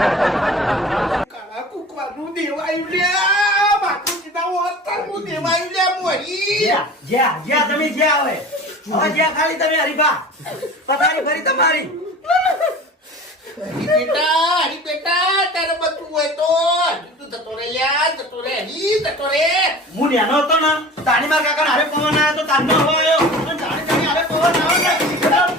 કાળા કુકવાનું દેવાયું લે બાપુ સીધા હોતનું દેવાયું લે મોહી જ્યાં તમે જ્યાં આવે હવે જ્યાં ખાલી તમે હરીફા પથારી ફરી તમારી હરી બેટા તારે બધું હોય તો તું જતો રે યાર જતો રે જતો રે હું નેનો હતો ને તાણીમાં કાકા હારે પવન આવ્યો તો તારનો હવા આવ્યો તાણી હારે પવન આવ્યો